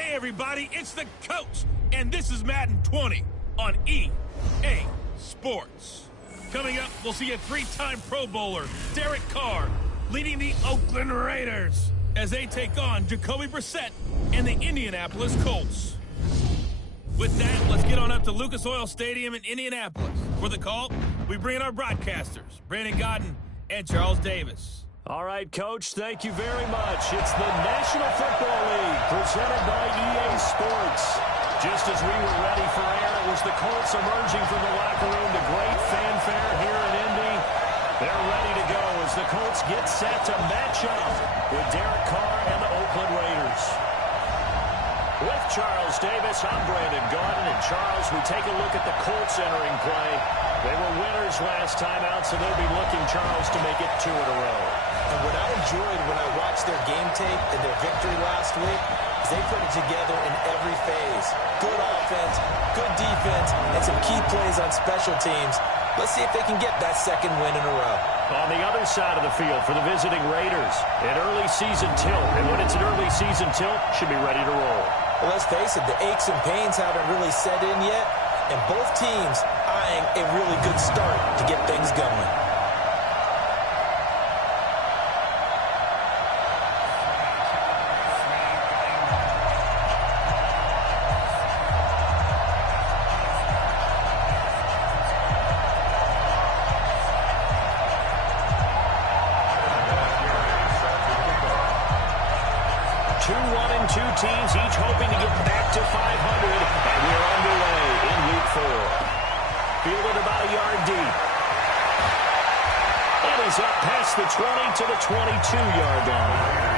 Hey everybody, it's the coach, and this is Madden 20 on EA Sports. Coming up, we'll see a three-time Pro Bowler, Derek Carr, leading the Oakland Raiders as they take on Jacoby Brissett and the Indianapolis Colts. With that, let's get on up to Lucas Oil Stadium in Indianapolis. For the call, we bring in our broadcasters, Brandon Godden and Charles Davis. All right, Coach, thank you very much. It's the National Football League presented by EA Sports. Just as we were ready for air, it was the Colts emerging from the locker room to great fanfare here in Indy. They're ready to go as the Colts get set to match up with Derek Carr and the Oakland Raiders. With Charles Davis, I'm Brandon Godden. And Charles, we take a look at the Colts entering play. They were winners last time out, so they'll be looking, Charles, to make it 2 in a row. And what I enjoyed when I watched their game tape and their victory last week is they put it together in every phase. Good offense, good defense, and some key plays on special teams. Let's see if they can get that second win in a row. On the other side of the field for the visiting Raiders, an early season tilt. And when it's an early season tilt, should be ready to roll. Well, let's face it, the aches and pains haven't really set in yet, and both teams eyeing a really good start to get things going. Two teams each hoping to get back to 500, and we're underway in Week 4. Fielded about a yard deep. And he's up past the 20 to the 22-yard line.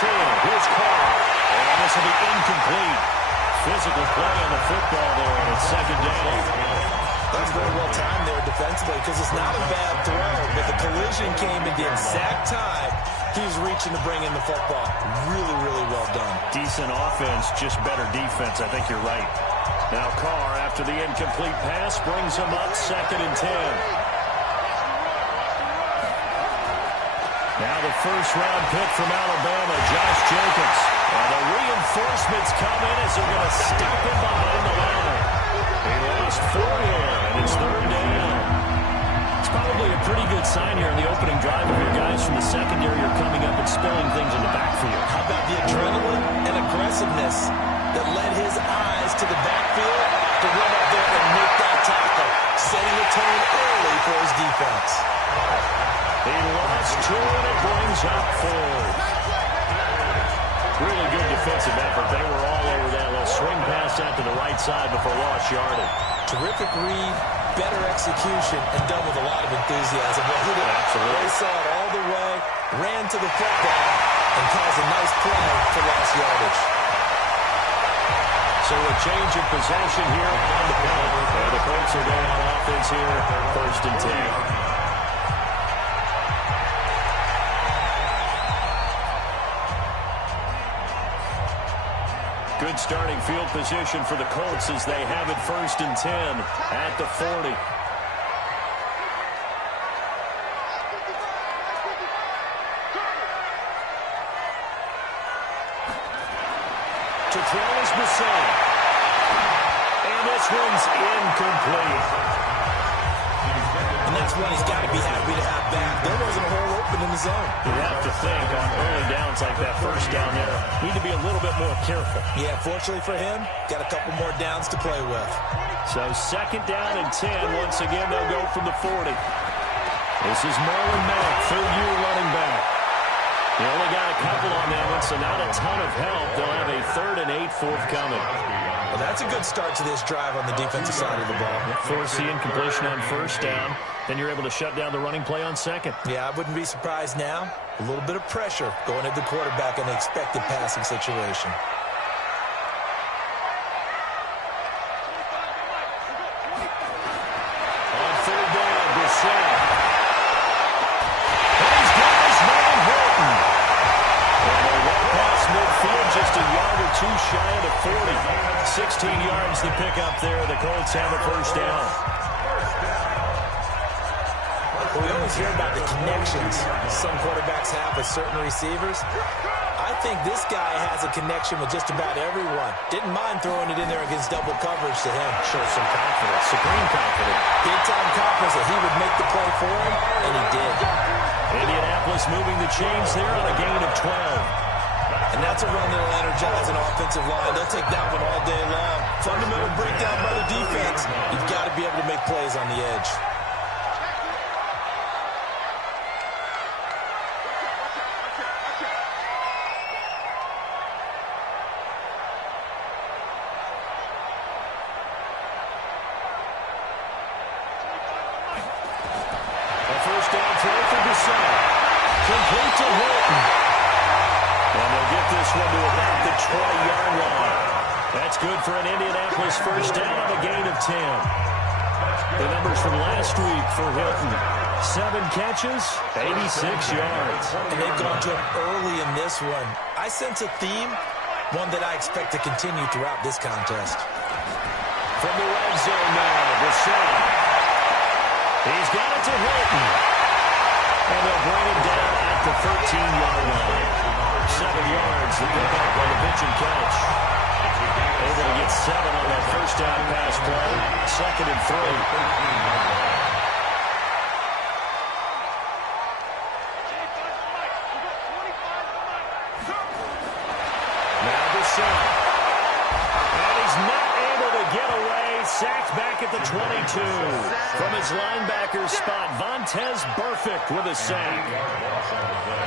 Here's Carr. And this will be incomplete. Physical play on the football there, and it's second down. That's very well timed there defensively because it's not a bad throw, but the collision came at the exact time he was reaching to bring in the football. Really, really well done. Decent offense, just better defense. I think you're right. Now Carr, after the incomplete pass, brings him up 2nd and 10. Now the first-round pick from Alabama, Josh Jacobs. And the reinforcements come in as they're going to stop him behind the line. He lost 4 there, and it's 3rd down. It's probably a pretty good sign here in the opening drive of your guys from the secondary are coming up and spilling things in the backfield. How about the adrenaline and aggressiveness that led his eyes to the backfield to run up there and make that tackle, setting the tone early for his defense. He lost 2, and it brings up 4. Really good defensive effort. They were all over that little swing pass out to the right side before lost yardage. Terrific read, better execution, and done with a lot of enthusiasm. Absolutely. They saw it all the way, ran to the football, and caused a nice play for lost yardage. So a change of possession here on the punt. And the Colts are going on offense here, 1st and 10. Good starting field position for the Colts as they have it 1st and 10 at the 40. To throw is Brissett. And this one's incomplete. And that's one he's got to be happy to have back. There wasn't a hole open in the zone. You have to think on early downs like that first down there, need to be a little bit more careful. Yeah, fortunately for him, got a couple more downs to play with. So 2nd down and 10. Once again, they'll go from the 40. This is Marlon Mack, 3rd-year running back. He only got a couple on that one, so not a ton of help. They'll have a 3rd and 8 forthcoming. Well, that's a good start to this drive on the defensive side of the ball. Force the incompletion on 1st down. Then you're able to shut down the running play on 2nd. Yeah, I wouldn't be surprised now. A little bit of pressure going at the quarterback in the expected passing situation. yards to pick up there. The Colts have a first down. Well, we always hear about the connections some quarterbacks have with certain receivers. I think this guy has a connection with just about everyone. Didn't mind throwing it in there against double coverage to him. Shows some confidence, supreme confidence. Big-time confidence that he would make the play for him, and he did. Indianapolis moving the chains there on a gain of 12. And that's a run that will energize an offensive line. They'll take that one all day long. Fundamental breakdown by the defense. You've got to be able to make plays on the edge. A first down throw for Gasol. Complete to Hilton. And they'll get this one to about the 20-yard line. That's good for an Indianapolis first down on a gain of 10. The numbers from last week for Hilton. 7 catches, 86 yards. And they've gone to him early in this one. I sense a theme, one that I expect to continue throughout this contest. From the red zone now, Gasol. He's got it to Hilton. And they'll bring it down at the 13-yard line. 7 yards to pick up on the pitch and catch. Able to get 7 on that first down pass play. 2nd and 3. Now Gasol. And he's not able to get away. Sacked back at the 22. From his linebacker spot, Vontaze Burfict with a sack.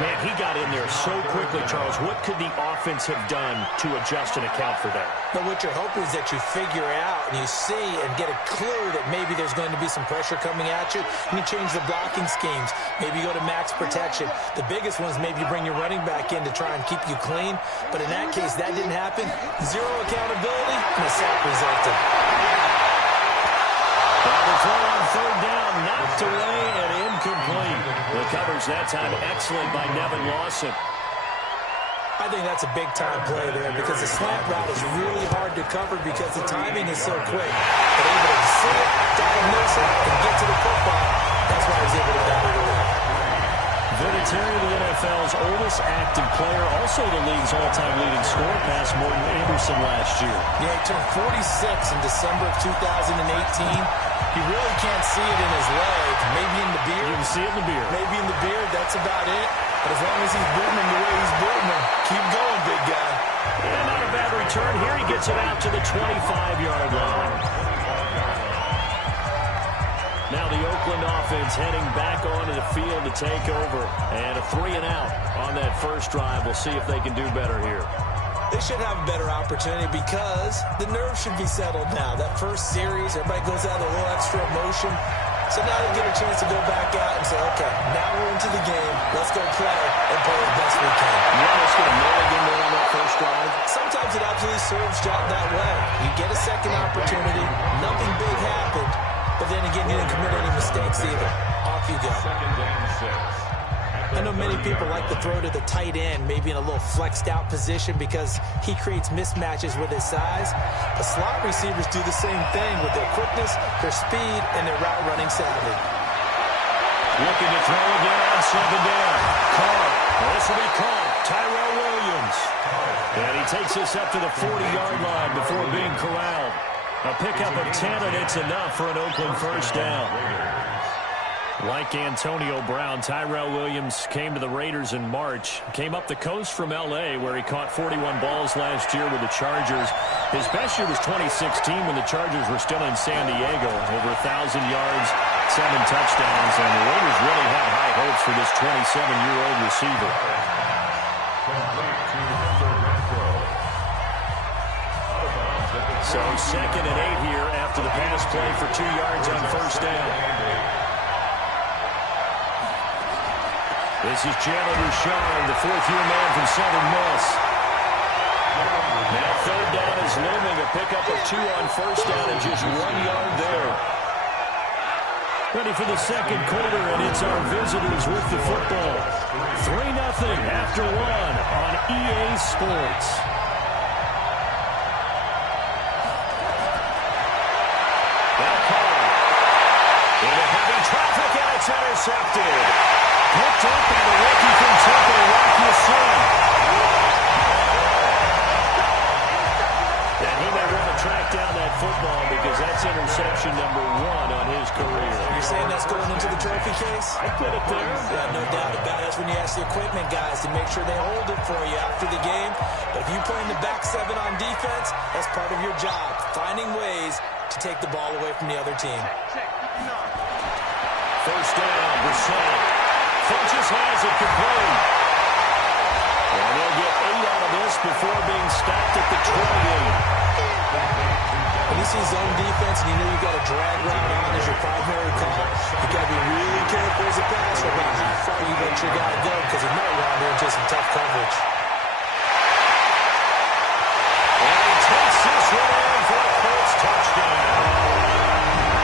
Man, he got in there so quickly, Charles. What could the offense have done to adjust and account for that? But what you're hoping is that you figure out and you see and get a clue that maybe there's going to be some pressure coming at you, and you change the blocking schemes. Maybe you go to max protection. The biggest one is maybe you bring your running back in to try and keep you clean. But in that case, that didn't happen. 0 accountability, and a sack resulted. The throw on 3rd down, knocked away and incomplete. The coverage that time excellent by Nevin Lawson. I think that's a big-time play there because the slant route is really hard to cover because the timing is so quick. But able to see it, diagnose it, and get to the football, that's why he was able to bat it away. Vinatieri, the NFL's oldest active player, also the league's all-time leading scorer, past Morton Anderson last year. Yeah, he turned 46 in December of 2018. You really can't see it in his leg. Maybe in the beard. You can see it in the beard. Maybe in the beard. That's about it. But as long as he's booting him the way he's booting him, keep going, big guy. And not a bad return here. He gets it out to the 25-yard line. Now the Oakland offense heading back onto the field to take over. And a 3-and-out on that first drive. We'll see if they can do better here. They should have a better opportunity because the nerves should be settled now. That first series, everybody goes out with a little extra emotion. So now they get a chance to go back out and say, okay, now we're into the game. Let's go play and play as best we can. You almost get a million more on that first drive. Sometimes it absolutely serves job that way. You get a second opportunity. Nothing big happened. But then again, you didn't commit any mistakes either. Off you go. I know many people like to throw to the tight end, maybe in a little flexed out position because he creates mismatches with his size. But slot receivers do the same thing with their quickness, their speed, and their route running savvy. Looking to throw again on 2nd down. Carr. This will be caught. Tyrell Williams. And he takes us up to the 40-yard line before being corralled. A pickup of 10, and it's enough for an Oakland first down. Like Antonio Brown, Tyrell Williams came to the Raiders in March. Came up the coast from L.A., where he caught 41 balls last year with the Chargers. His best year was 2016 when the Chargers were still in San Diego. Over 1,000 yards, 7 touchdowns, and the Raiders really had high hopes for this 27-year-old receiver. So 2nd and 8 here after the pass play for 2 yards on first down. This is Jalen Richard, the 4th-year man from Southern Miss. Now 3rd down is looming. A pickup of 2 on first down and just 1 yard there. Ready for the second quarter, and it's our visitors with the football. 3-0 after 1 on EA Sports. It's intercepted. Picked up by the rookie from Temple, Rock Ya-Sin. And he may want to track down that football because that's interception number 1 on his career. You're saying that's going into the trophy case? I put it there. Yeah, no doubt about it. That's when you ask the equipment guys to make sure they hold it for you after the game. But if you play in the back 7 on defense, that's part of your job, finding ways to take the ball away from the other team. First down, Brissett. Funches has it complete. And they'll get 8 out of this before being stopped at the 20. When you see zone defense and you know you've got a drag route on as your primary call, you've got to be really careful as a passer about how far you let your guy go because he might wander into some tough coverage. And he takes this one in for a Colts touchdown.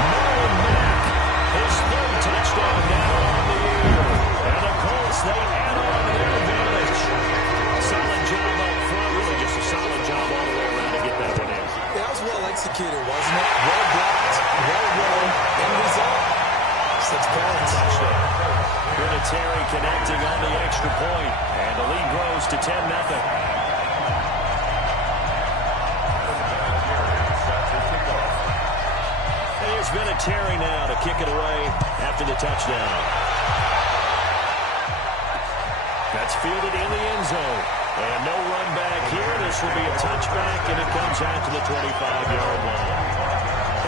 Marlon Mack, his 3rd touchdown now on the year. And the Colts, they add on to their advantage. Solid job up front, really just a solid job all the way around to get that one in. That was well executed, wasn't it? Well blocked, well run, end result. 6 points. Touchdown. Vinatieri connecting on the extra point, and the lead grows to 10-0. Here's Vinatieri now to kick it away after the touchdown. That's fielded in the end zone. And no run back here. This will be a touchback, and it comes out to the 25-yard line.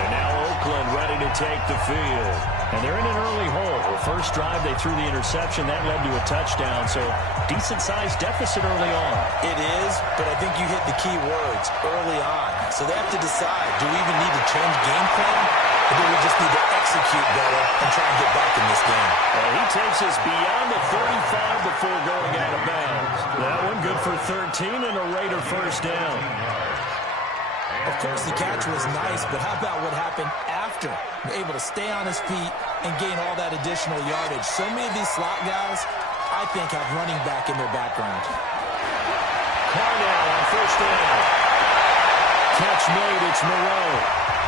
And now Oakland ready to take the field. And they're in an early hole. The first drive, they threw the interception. That led to a touchdown, so decent-sized deficit early on. It is, but I think you hit the key words early on. So they have to decide, do we even need to change game plan, or do we just need to execute better and try and get back in this game? Well, he takes us beyond the 35 before going out of bounds. That one good for 13 and a Raider first down. Of course, the catch was nice, but how about what happened after? Able to stay on his feet and gain all that additional yardage. So many of these slot guys, I think, have running back in their background. Carnell on first down. Catch made, it's Moreau.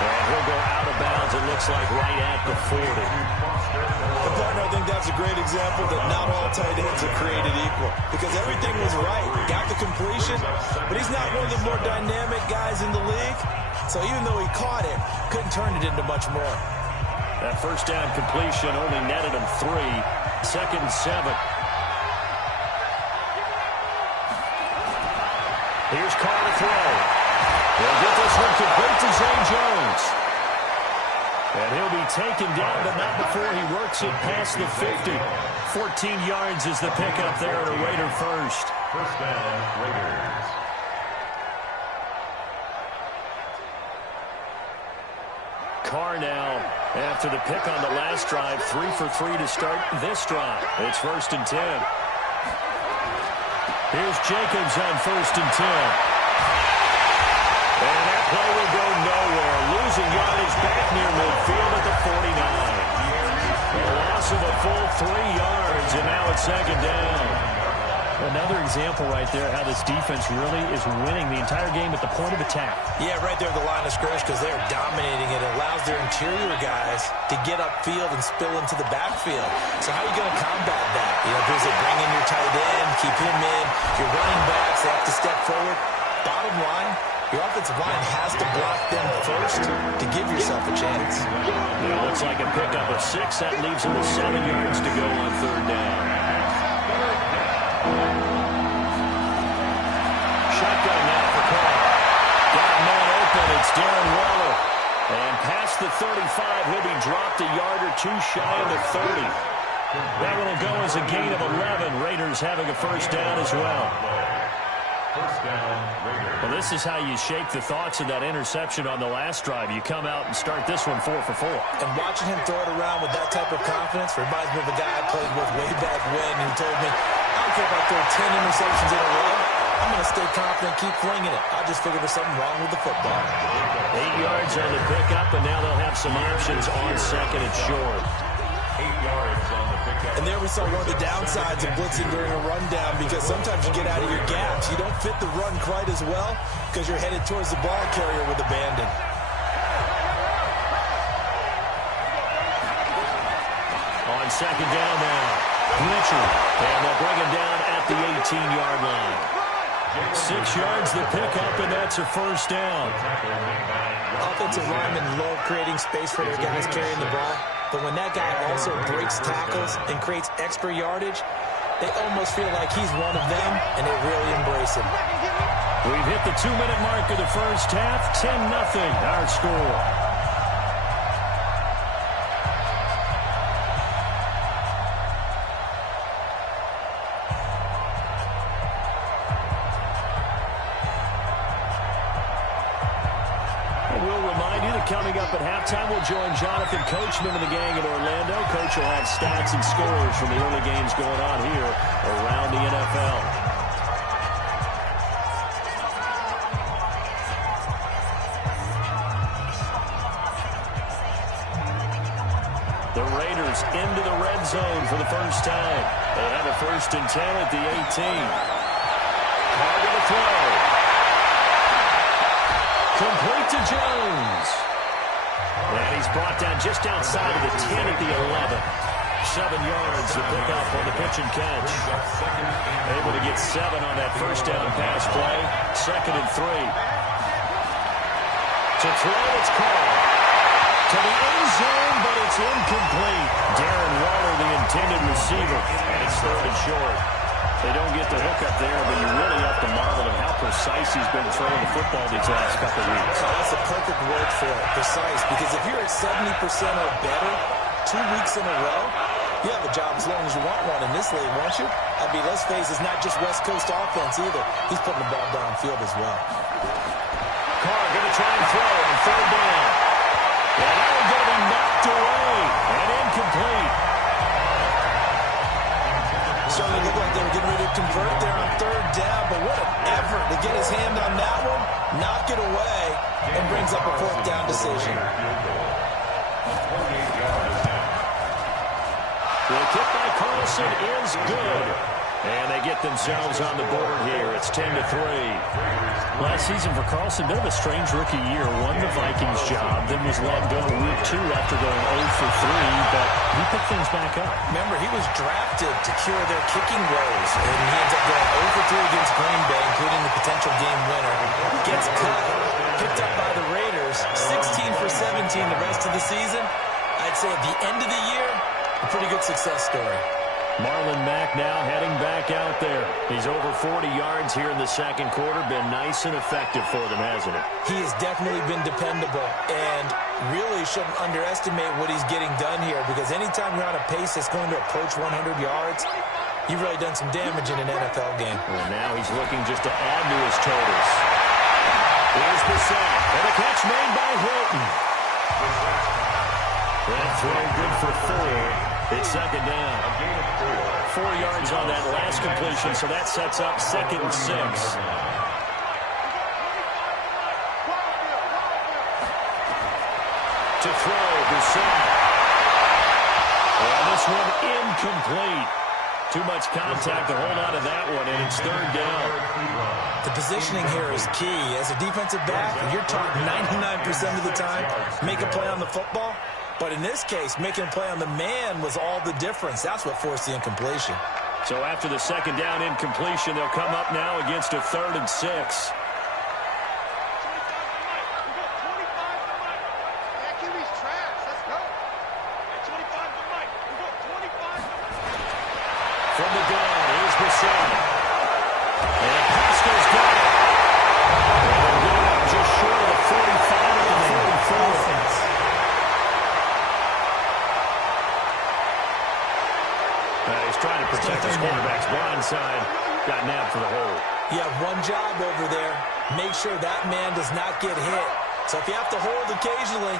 And he'll go out of bounds, it looks like right at the 40. The partner, I think that's a great example that not all tight ends are created equal. Because everything was right. Got the completion, but he's not one of the more dynamic guys in the league. So even though he caught it, couldn't turn it into much more. That first down completion only netted him 3. 2nd and 7. Here's Carr to throw. They'll get this one complete to Zay Jones. And he'll be taken down, but not before he works it past the 50. 14 yards is the pickup there at a Raider first. First down, Raiders. Carr now, after the pick on the last drive, 3 for 3 to start this drive. It's 1st and 10. Here's Jacobs on 1st and 10. And that play will go nowhere. Losing yardage back near midfield at the 49. A loss of a full 3 yards, and now it's 2nd down. Another example right there how this defense really is winning the entire game at the point of attack. Yeah, right there at the line of scrimmage because they're dominating it. It allows their interior guys to get upfield and spill into the backfield. So how are you going to combat that? You know, does it bring in your tight end, keep him in? Your running backs, they have to step forward. Bottom line, your offensive line has to block them first to give yourself a chance. It looks like a pickup of 6. That leaves him with 7 yards to go on 3rd down. Shotgun now for Carr. Got a man open. It's Darren Waller. And past the 35, he'll be dropped a yard or 2 shy of the 30. That one will go as a gain of 11. Raiders having a first down as well. First down, Raiders. Well, this is how you shake the thoughts of that interception on the last drive. You come out and start this one 4 for 4. And watching him throw it around with that type of confidence reminds me of a guy I played with way back when who told me, I don't care if I throw 10 interceptions in a row. I'm going to stay confident, keep flinging it. I just figured there's something wrong with the football. 8 yards on the pickup, and now they'll have some options on 2nd and short. 8 yards on the pickup. And there we saw one of the downsides of blitzing during a rundown because sometimes you get out of your gaps. You don't fit the run quite as well because you're headed towards the ball carrier with abandon. On On second down now. Fletcher. And they'll bring him down at the 18-yard line. 6 yards the pickup, and that's a first down. Offensive linemen love creating space for their guys carrying the ball. But when that guy also breaks tackles and creates extra yardage, they almost feel like he's one of them, and they really embrace him. We've hit the 2-minute mark of the first half. 10-0 our score. Coming up at halftime, we'll join Jonathan Coachman and the gang in Orlando. Coach will have stats and scores from the early games going on here around the NFL. The Raiders into the red zone for the first time. They have a 1st and 10 at the 18. Carr to the throw. Complete to Jones. And he's brought down just outside of the 10 at the 11. 7 yards to pick up on the pitch and catch. Able to get 7 on that first down pass play. 2nd and 3. To throw, it's called. To the end zone, but it's incomplete. Darren Waller, the intended receiver. And it's 3rd and short. They don't get the hook up there, but you really have to marvel at how precise he's been throwing the football these last couple of weeks. Oh, that's a perfect word for it, precise, because if you're at 70% or better 2 weeks in a row, you have a job as long as you want one in this league, won't you? I mean, let's face it, it's not just West Coast offense either. He's putting the ball downfield as well. Carr going to try and throw on 3rd down. And that one's going to be knocked away and incomplete. So they look like they were getting ready to convert there on 3rd down, but what an effort to get his hand on that one, knock it away, and brings up a 4th down decision. The kick by Carlson is good. And they get themselves on the board here. It's 10-3. Last season for Carlson, bit of a strange rookie year. Won the Vikings job, then was let go week 2 after going 0 for 3, but he picked things back up. Remember, he was drafted to cure their kicking woes, and he ends up going 0 for 3 against Green Bay, including the potential game winner. Gets cut, picked up by the Raiders, 16 for 17 the rest of the season. I'd say at the end of the year, a pretty good success story. Marlon Mack now heading back out there. He's over 40 yards here in the 2nd quarter. Been nice and effective for them, hasn't he? He has definitely been dependable, and really shouldn't underestimate what he's getting done here, because anytime you're on a pace that's going to approach 100 yards, you've really done some damage in an NFL game. Well, now he's looking just to add to his totals. Here's the sack, and a catch made by Hilton. That throw good for 4. It's 2nd down. 4 yards on that last completion, so that sets up 2nd and 6. To throw, Brissett. And this one incomplete. Too much contact to hold on to that one, and it's 3rd down. The positioning here is key. As a defensive back, you're taught 99% of the time, make a play on the football. But in this case, making a play on the man was all the difference. That's what forced the incompletion. So after the 2nd down incompletion, they'll come up now against a 3rd and 6. From the gun, here's Brissett. And Pascal's got it. And they're getting up just short of the 45 at the 44. He's trying to protect his quarterback's blind side. Got nabbed for the hole. You have one job over there. Make sure that man does not get hit. So if you have to hold occasionally,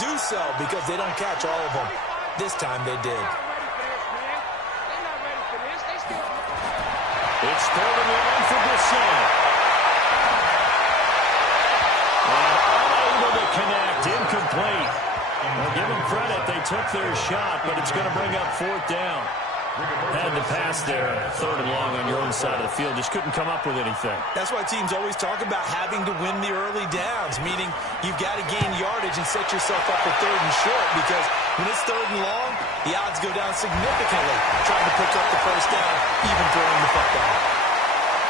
do so, because they don't catch all of them. This time they did. It's 3rd and 1 for Brissett. And unable to connect. Incomplete. Well, give them credit. They took their shot, but it's going to bring up 4th down. Had the pass there, 3rd and long on your own side of the field. Just couldn't come up with anything. That's why teams always talk about having to win the early downs, meaning you've got to gain yardage and set yourself up for 3rd and short, because when it's 3rd and long, The odds go down significantly trying to pick up the first down, even throwing the football.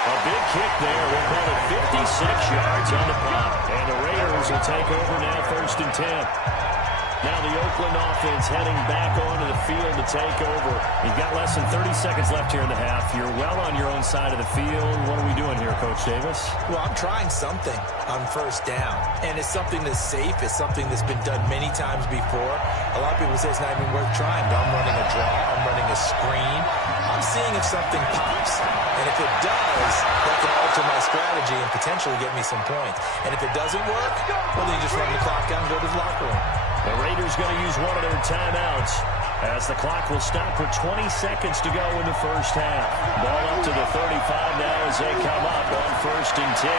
A big kick there. We'll call it 56 yards on the punt. And the Raiders will take over now, 1st and 10. Now the Oakland offense heading back onto the field to take over. You've got less than 30 seconds left here in the half. You're well on your own side of the field. What are we doing here, Coach Davis? Well, I'm trying something on first down. And it's something that's safe. It's something that's been done many times before. A lot of people say it's not even worth trying, but I'm running a draw. I'm running a screen. I'm seeing if something pops. And if it does, that can alter my strategy and potentially get me some points. And if it doesn't work, well, then you just run the clock out and go to the locker room. The Raiders going to use one of their timeouts as the clock will stop with 20 seconds to go in the first half. Ball up to the 35 now as they come up on 1st and 10.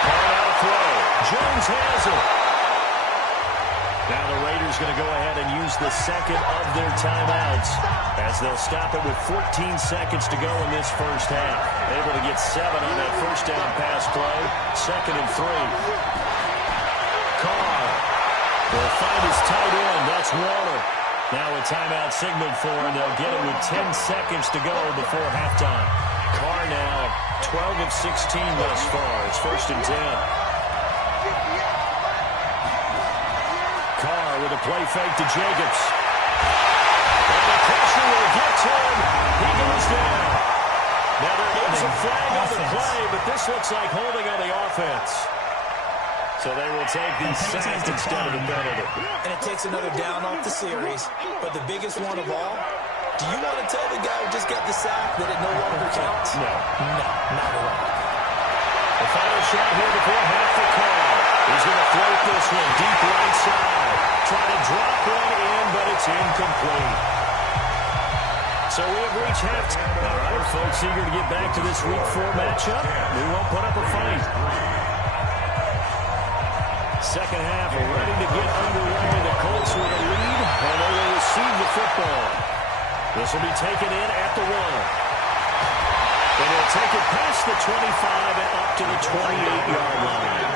Ball out throw. Jones has it. Now the Raiders going to go ahead and use the second of their timeouts as they'll stop it with 14 seconds to go in this first half. Able to get 7 on that first down pass play. 2nd and 3. Carr will find his tight end. That's Warner. Now a timeout signaled for, and they'll get it with 10 seconds to go before halftime. Carr now 12 of 16 thus far. It's 1st and 10. Carr with a play fake to Jacobs. And the pressure will get to him. He goes down. Now there is a flag on the play, but this looks like holding on the offense. So they will take the sack instead of the penalty. And it takes another down off the series. But the biggest one of all, do you want to tell the guy who just got the sack that it no longer counts? No. No, not at all. The final shot here before half for Carr. He's going to float this one deep right side. Try to drop one in, but it's incomplete. So we have reached halftime. All right, folks, eager to get back to this Week 4 matchup. We won't put up a fight. Second half ready to get underway. The Colts with a lead, and they will receive the football. This will be taken in at the 1. And they'll take it past the 25 and up to the 28-yard line.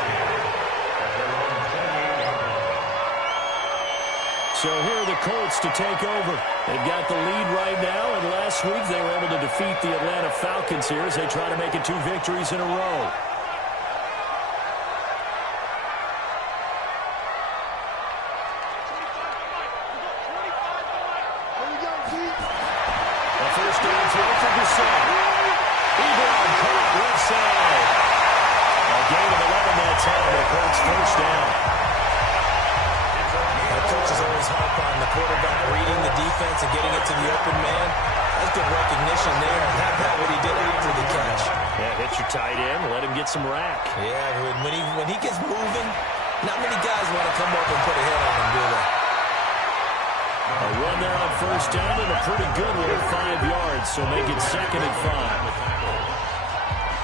So here are the Colts to take over. They've got the lead right now, and last week they were able to defeat the Atlanta Falcons here as they try to make it 2 victories in a row. First down. Our coaches always harp on the quarterback reading the defense and getting it to the open man. That's good recognition there. And that's what he did after the catch. Yeah, hit your tight end, let him get some rack. Yeah, when he gets moving, not many guys want to come up and put a hit on him, do they? A run there on first down and a pretty good one at 5 yards, so make it 2nd and 5.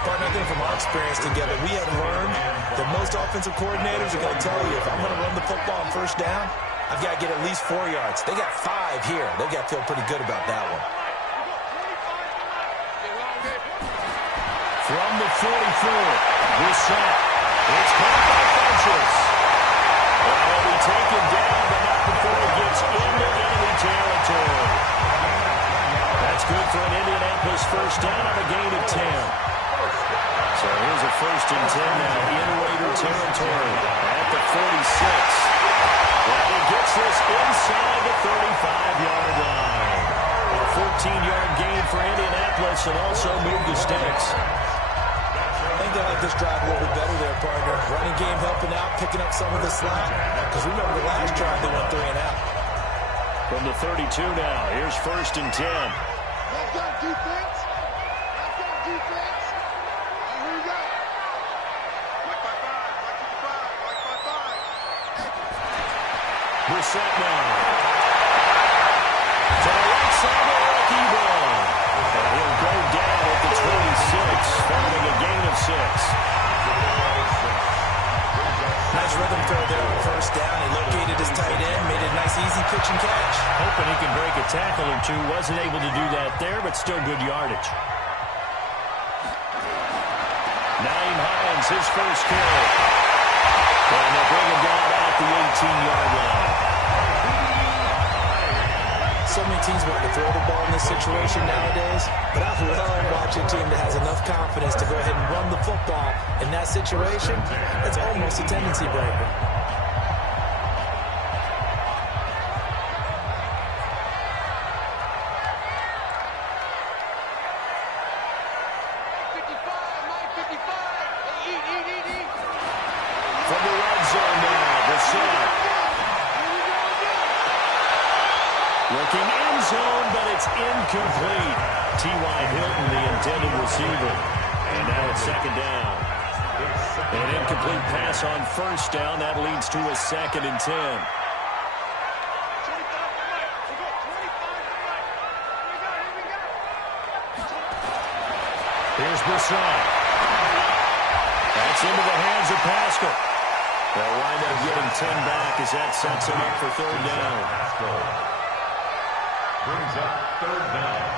Partner, I think from our experience together, we have learned that most offensive coordinators are going to tell you, if I'm going to run the football on first down, I've got to get at least 4 yards. They got 5 here. They've got to feel pretty good about that one. From the 44, this shot. It's caught by Funchess. And will be taken down, but not before it gets into enemy territory. That's good for an Indianapolis first down on a gain of 10. So here's a 1st and 10 now in Raider territory at the 46. And he gets this inside the 35-yard line. A 14-yard gain for Indianapolis and also move the sticks. I think they like this drive a little bit better there, partner. Running game helping out, picking up some of the slack. Because remember the last drive they went 3 and out. From the 32 now, here's 1st and 10. Let's go, defense. Let's go, defense. Here we go. Brissett now. To the right side of Eric Ebron. And he'll go down at the 26, following a gain of 6. Nice rhythm throw there on first down. He located his tight end, made it a nice, easy pitch and catch. Hoping he can break a tackle or two. Wasn't able to do that there, but still good yardage. Nyheim Hines, his first carry. And they'll bring him down at the 18-yard line. so many teams want to throw the ball in this situation nowadays, but I love watching a team that has enough confidence to go ahead and run the football in that situation. It's almost a tendency breaker. From the red zone now, the set. Looking end zone, but it's incomplete. T.Y. Hilton, the intended receiver. And now it's second down. An incomplete pass on first down. That leads to a 2nd and 10. Here's Broussard. That's into the hands of Pascal. They'll wind up getting 10 back as that sets him up for 3rd down. Pascal brings up 3rd down.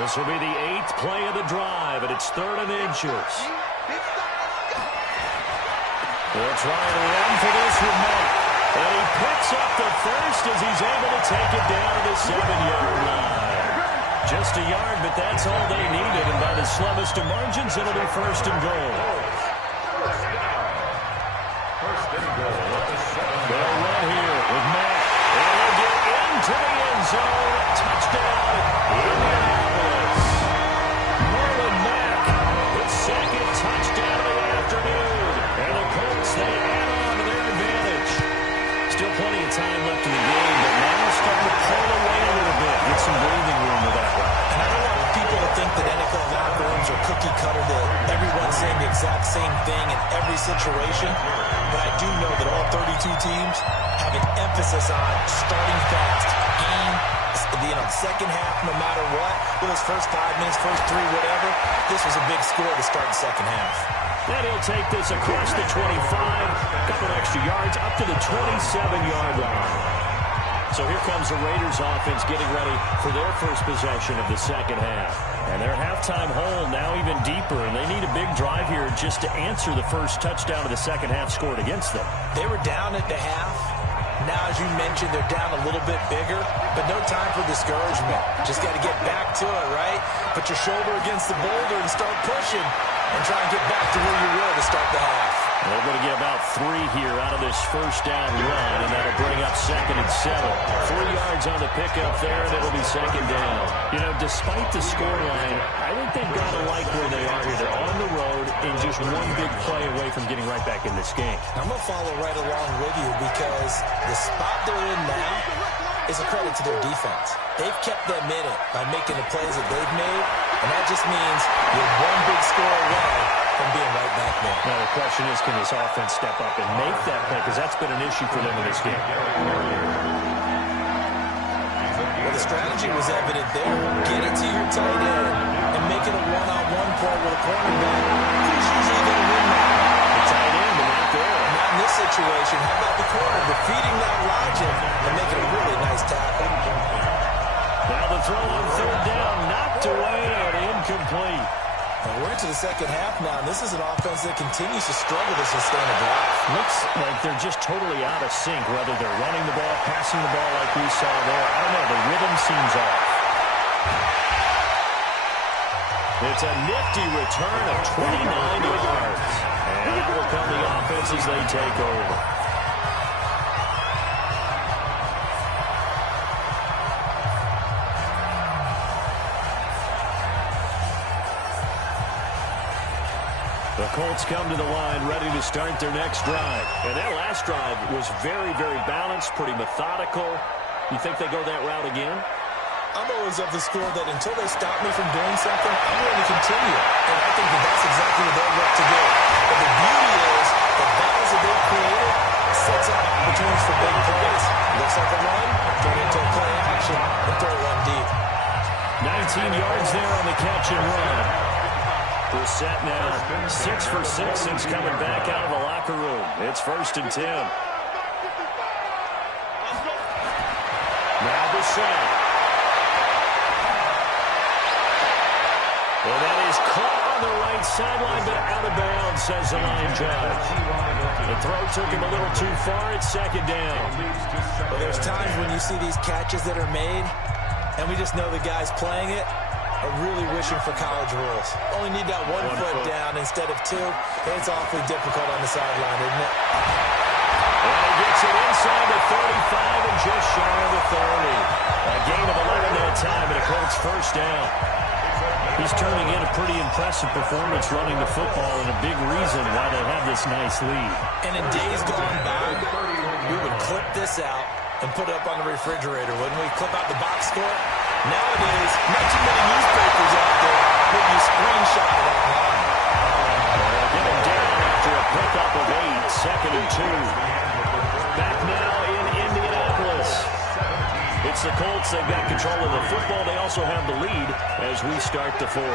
This will be the 8th play of the drive, and it's 3rd and inches. They'll try and run for this with Matt. And he picks up the first as he's able to take it down to the 7-yard line. Just a yard, but that's all they needed. And by the slimmest of margins, it'll be 1st and goal. They'll run here with Matt. And they'll get into the end zone. Touchdown, Indianapolis. Marlon Mack, his 2nd touchdown of the afternoon. And the Colts, they add on to their advantage. Still plenty of time left in the game, but now starting to pull away a little bit. Get some breathing room with that one. And I don't want people to think that NFL locker rooms are cookie cutter, that everyone's saying the exact same thing in every situation. But I do know that all 32 teams have an emphasis on starting fast. Second half, no matter what, those first 5 minutes, first 3, whatever, this was a big score to start the second half. Then he'll take this across the 25, a couple extra yards, up to the 27-yard line. So here comes the Raiders offense getting ready for their first possession of the second half. And their halftime hole now even deeper, and they need a big drive here just to answer the first touchdown of the second half scored against them. They were down at the half. Now, as you mentioned, they're down a little bit bigger, but no time for discouragement. Just got to get back to it, right? Put your shoulder against the boulder and start pushing and try and get back to where you were to start the half. They're going to get about 3 here out of this first down run, and that'll bring up 2nd and 7. 3 yards on the pickup there, and it'll be 2nd down. You know, despite the scoreline, I think they've got to like where they are here. They're on the road and just one big play away from getting right back in this game. I'm going to follow right along with you because the spot they're in now is a credit to their defense. They've kept them in it by making the plays that they've made, and that just means you're one big score away from being right back there. Now, the question is, can this offense step up and make that play? Because that's been an issue for them in this game. Well, the strategy was evident there. Get it to your tight end and make it a one-on-one play with a cornerback. Who's usually going to win that? The tight end, but not there. Not in this situation. How about the corner defeating that logic and making a really nice tackle? Now the throw on 3rd down, knocked away and incomplete. And we're into the second half now, and this is an offense that continues to struggle to sustain a drive. Looks like they're just totally out of sync, whether they're running the ball, passing the ball like we saw there. I don't know, the rhythm seems off. It's a nifty return of 29 yards. And out will come the offense as they take over. The Colts come to the line ready to start their next drive. And that last drive was very, very balanced, pretty methodical. You think they go that route again? I'm always of the score that until they stop me from doing something, I'm going to continue. And I think that that's exactly what they'll look to do. But the beauty is the balance that they've created sets up opportunities for big plays. Looks like a run, turn it into a play action, and throw it one deep. 19 yards there on the catch and run. Brissett now 6 for 6 since coming back out of the locker room. It's 1st and 10. Now Brissett. And that is caught on the right sideline, but out of bounds, says the line judge. The throw took him a little too far. It's second down. Well, there's times when you see these catches that are made, and we just know the guys playing it are really wishing for college rules. Only need that one foot down instead of two. It's awfully difficult on the sideline, isn't it? And he gets it inside the 35 and just shy of the 30. A gain of 11 that time, and a Colts first down. He's turning in a pretty impressive performance running the football, and a big reason why they have this nice lead. And in days gone by, we would clip this out and put it up on the refrigerator, wouldn't we? Clip out the box score. Nowadays, not too many newspapers out there would you screenshot it online. Getting down after a pickup of 8, second and 2. Back now in Indianapolis. It's the Colts. They've got control of the football. They also have the lead as we start the fourth.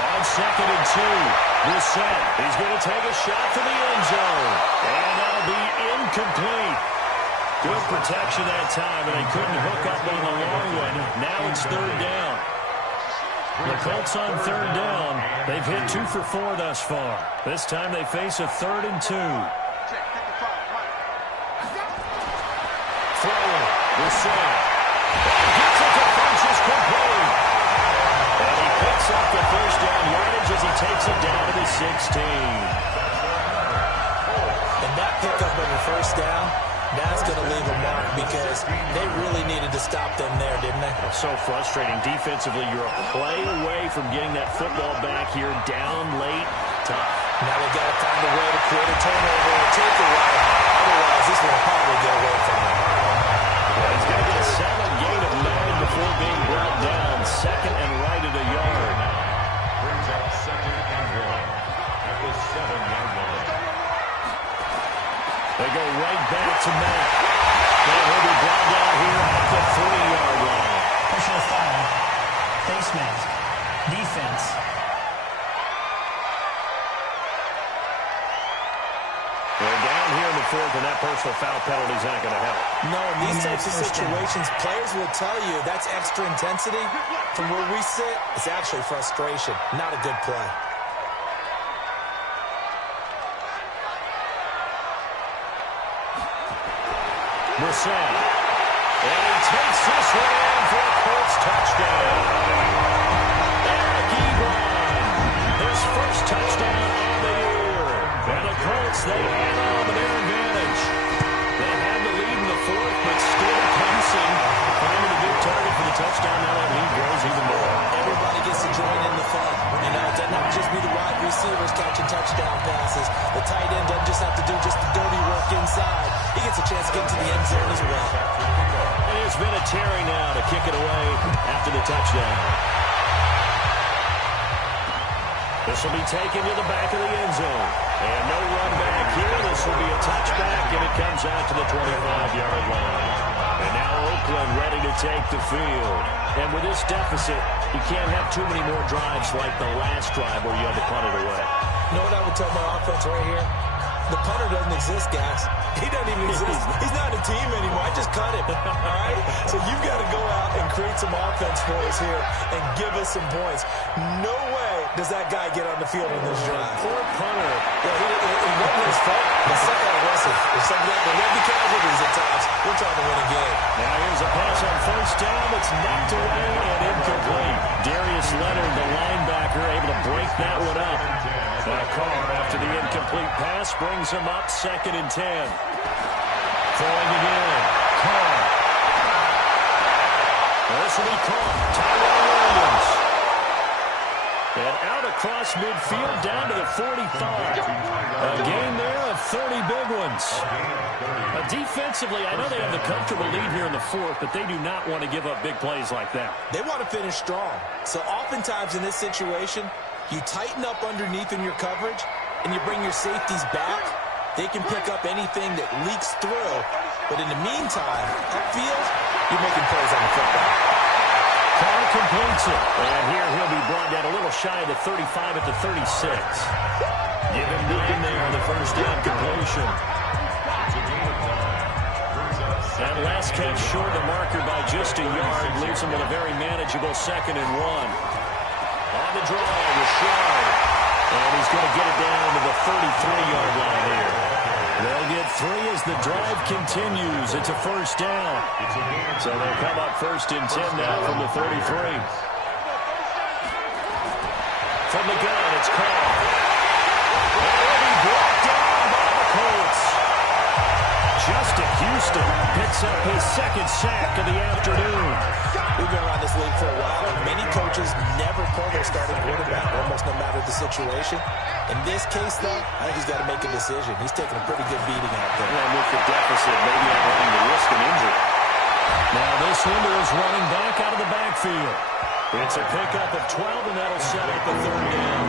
On second and 2, Brissett. He's going to take a shot for the end zone. And that'll be incomplete. Good protection that time, and they couldn't hook up on the long one. Now it's third down. The Colts on third down. They've hit 2 for 4 thus far. This time they face a 3rd and 2. Throwing. Brissett. Gets it to Funchess complete. And he picks up the first down yardage as he takes it down to the 16. And that pickup of the first down, that's going to leave a mark because they really needed to stop them there, didn't they? So frustrating. Defensively, you're a play away from getting that football back here down late. Tough. Now they got to find a way to create a turnover or take a away. Otherwise, this will probably get away from them. He's going to get a 7 gain of 9 before being brought down. Second and right at a yard. Brings up second and 1 at the 7-yard line. They go right back to Matt. And he'll be brought down here at the 3-yard line. Personal foul. Face mask. Defense. They're down here in the 4th, and that personal foul penalty is not going to help. No, in these types of situations, players will tell you that's extra intensity. From where we sit, it's actually frustration. Not a good play. Brissett. And he takes this one in for a Colts touchdown. Eric Ebron, his first touchdown of the year. And the Colts, they hang on to their advantage. They had the lead in the 4th, but still passing. Finding a good target for the touchdown. Now that lead grows even more. Everybody gets to join in the fun. You know, it doesn't have to just be the wide receivers catching touchdown passes. The tight end doesn't just have to do just the dirty work inside. He gets a chance to get into the end zone as well. And it's been a Terry now to kick it away after the touchdown. This will be taken to the back of the end zone. And no run back here. This will be a touchback, and it comes out to the 25-yard line. And now Oakland ready to take the field. And with this deficit, you can't have too many more drives like the last drive where you had to punt it away. You know what I would tell my offense right here? The punter doesn't exist, guys. He doesn't even exist. He's not a team anymore. I just cut him. All right? So you've got to go out and create some offense for us here and give us some points. No way does that guy get on the field in this drive. Poor punter. Yeah, it wasn't his fault. But listen, if somebody got the heavy casualties at times, we're trying to win a game. Now here's a pass on first down. It's knocked away and incomplete. Darius Leonard, the linebacker, able to break that one up. Now Carr, after the incomplete pass, brings him up 2nd and 10. Throwing again. Carr. This will be caught. Tyrell Williams. And out across midfield down to the 45. A gain there of 30 big ones. Defensively, I know they have the comfortable lead here in the 4th, but they do not want to give up big plays like that. They want to finish strong. So oftentimes in this situation, you tighten up underneath in your coverage, and you bring your safeties back. They can pick up anything that leaks through. But in the meantime, upfield, you're making plays on the football. Carr completes it. And here he'll be brought down a little shy of the 35 at the 36. Give him 9 there on the first down completion. That last catch short of the marker by just a yard leaves him with a very manageable 2nd and 1. On the draw, Richard. And he's going to get it down to the 33-yard line here. They'll get 3 as the drive continues. It's a first down. So they'll come up 1st and 10 now from the 33. From the gun, it's Carr. And he'll be brought down by the Colts. Justin Houston picks up his 2nd sack of the afternoon. We've been around this league for a while, and many coaches never pull their starting quarterback, almost no matter the situation. In this case, though, I think he's got to make a decision. He's taking a pretty good beating out there. And with the deficit, maybe I'm willing to risk an injury. Now this window is running back out of the backfield. It's a pickup of 12, and that'll set up a 3rd down.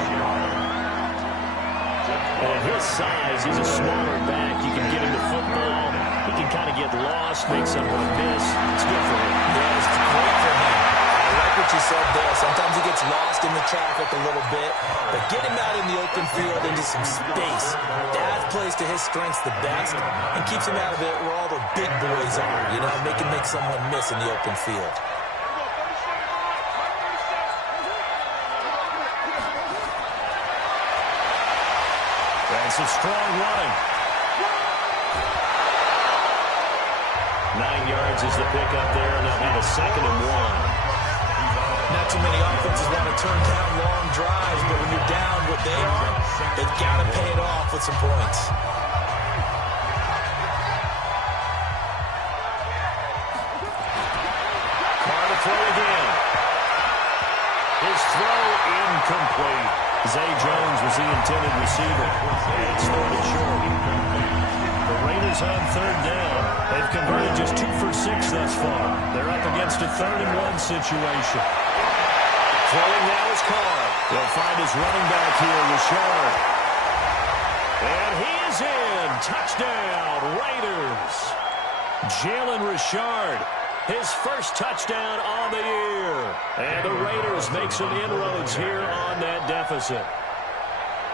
And his size, he's a smaller back. You can get him the football. He can kind of get lost, make someone miss. It's good for him. Yeah, it's great for him. I like what you said there. Sometimes he gets lost in the traffic a little bit, but get him out in the open field into some space. That plays to his strengths the best and keeps him out of it where all the big boys are, you know, make someone miss in the open field. That's a strong running. 9 yards is the pickup there, and they'll have a 2nd and 1. Not too many offenses want to turn down long drives, but when you're down what they are, they've got to pay it off with some points. Carr to throw again. His throw incomplete. Zay Jones was the intended receiver. And it's thrown it short. The Raiders on 3rd down. They've converted just 2 for 6 thus far. They're up against a 3rd and 1 situation. Throwing now is Carr. They'll find his running back here, Richard. And he is in. Touchdown, Raiders. Jalen Richard, his first touchdown on the year. And the Raiders make some inroads here on that deficit.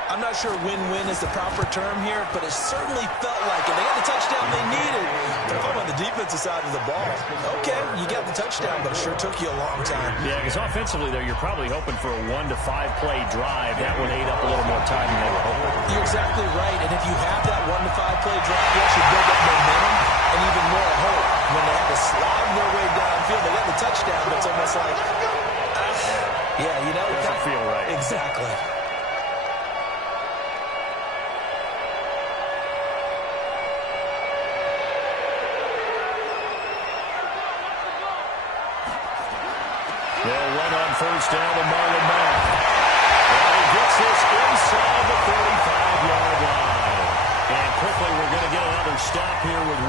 I'm not sure win-win is the proper term here, but it certainly felt like it. They got the touchdown they needed. But on the defensive side of the ball, okay, you got the touchdown, but it sure took you a long time. Yeah, because offensively, though, you're probably hoping for a 1 to 5 play drive. That one ate up a little more time than they were hoping. You're exactly right, and if you have that 1 to 5 play drive, you actually build up momentum and even more hope. When they have to slide their way downfield, they got the touchdown, but it's almost like, yeah, you know. Doesn't feel right. Exactly. They'll run on 1st down to Marlon Mack. And he gets this inside the 35-yard line. And quickly, we're going to get another stop here with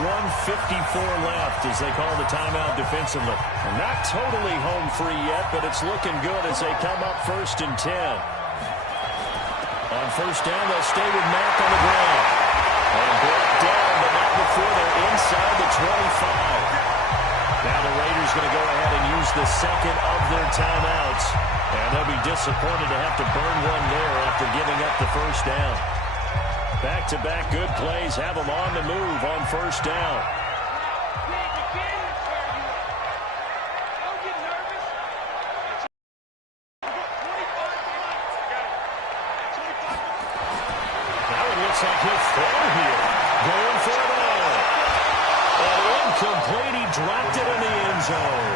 1:54 left as they call the timeout defensively. And not totally home free yet, but it's looking good as they come up 1st and 10. On 1st down, they'll stay with Mack on the ground. And brought down, but not before they're inside the 25. Now the Raiders going to go ahead and use the 2nd of their timeouts. And they'll be disappointed to have to burn one there after giving up the 1st down. Back-to-back good plays have them on the move on 1st down. Now it looks like he'll throw here. Going for it all. And incomplete. He dropped it in the end zone.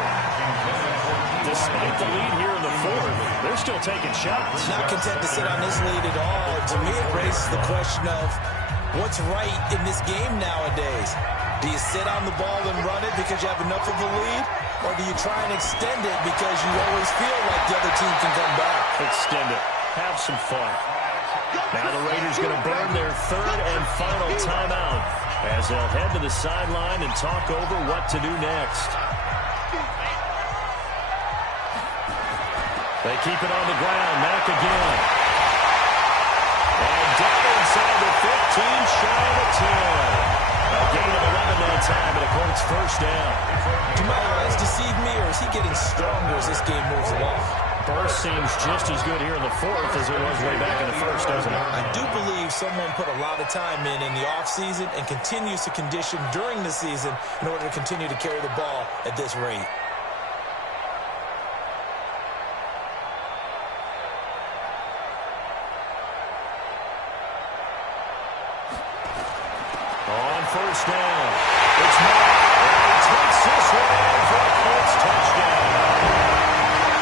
Despite the lead here in the 4th, they're still taking shots. Not content to sit on this lead at all. To me, it raises the question of what's right in this game nowadays. Do you sit on the ball and run it because you have enough of a lead? Or do you try and extend it because you always feel like the other team can come back? Extend it. Have some fun. Now the Raiders going to burn their 3rd and final timeout as they'll head to the sideline and talk over what to do next. They keep it on the ground. Mack again. And down inside the 15, shy of a 10. A gain of 11 that time, and a Colts 1st down. Do my eyes deceive me, or is he getting stronger as this game moves along. Burst seems just as good here in the fourth as it was way back in the first, doesn't it? I do believe someone put a lot of time in the offseason and continues to condition during the season in order to continue to carry the ball at this rate. On first down, it's Matt, and he takes this one in for a Colts touchdown.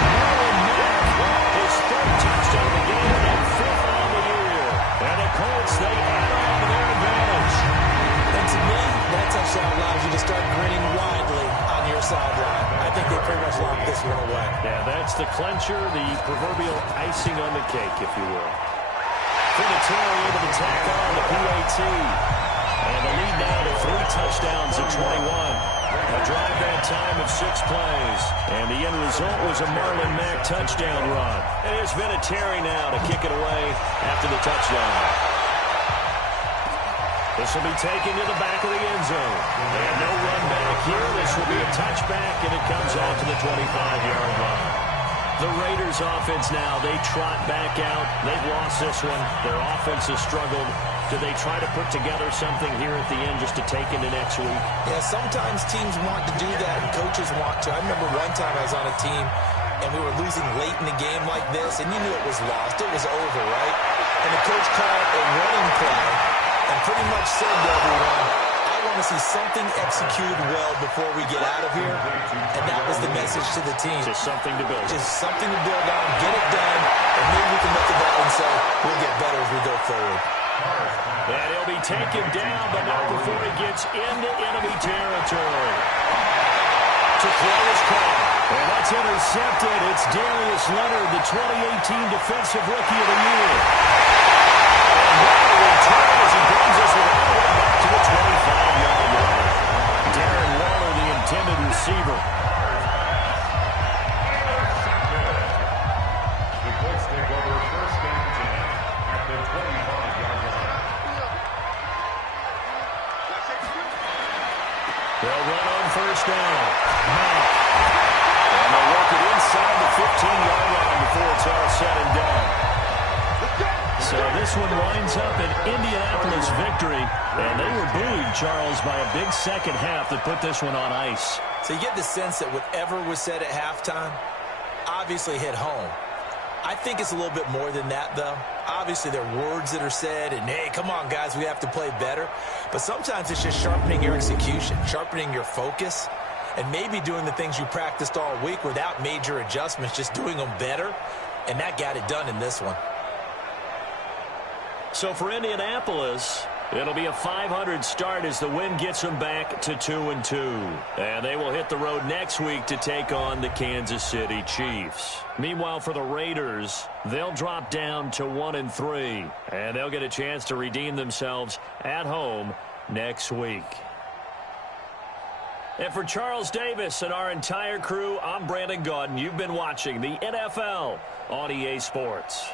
Marlon Mack, his third touchdown of the game and fifth on the year. And the Colts, they add on to their advantage. And to me, that touchdown allows you to start grinning widely on your sideline. I think they pretty much locked this one away. Yeah, that's the clincher, the proverbial icing on the cake, if you will. Vinatieri able to tack on the PAT. And the lead now to 3 touchdowns at 21. A drive that time of 6 plays. And the end result was a Marlon Mack touchdown run. And it's Vinatieri now to kick it away after the touchdown. This will be taken to the back of the end zone. And no run back here. This will be a touchback, and it comes out to the 25-yard line. The Raiders offense now, they trot back out. They've lost this one. Their offense has struggled. Do they try to put together something here at the end just to take into next week? Yeah, sometimes teams want to do that and coaches want to. I remember one time I was on a team and we were losing late in the game like this, and you knew it was lost. It was over, right? And the coach called a running play and pretty much said to everyone, I want to see something executed well before we get out of here. And that was the message to the team. Just something to build. Just something to build on, get it done, and maybe we can look at that and say, we'll get better as we go forward. And he'll be taken down, but not before he gets into enemy territory. To throw his call. And that's intercepted. It's Darius Leonard, the 2018 Defensive Rookie of the Year. And what a return as he brings us all the way back to the 25-yard line. Darren Waller, the intended receiver. The Colts take over first and 10 at the 25-yard line. They'll run on first down. Mack. And they'll work it inside the 15-yard line before it's all said and done. So this one winds up an Indianapolis victory. And they were buoyed, Charles, by a big second half that put this one on ice. So you get the sense that whatever was said at halftime obviously hit home. I think it's a little bit more than that, though. Obviously, there are words that are said, and, hey, come on, guys, we have to play better. But sometimes it's just sharpening your execution, sharpening your focus, and maybe doing the things you practiced all week without major adjustments, just doing them better, and that got it done in this one. So for Indianapolis, it'll be a 500 start as the win gets them back to 2-2. And they will hit the road next week to take on the Kansas City Chiefs. Meanwhile, for the Raiders, they'll drop down to 1-3. And they'll get a chance to redeem themselves at home next week. And for Charles Davis and our entire crew, I'm Brandon Gaudin. You've been watching the NFL on EA Sports.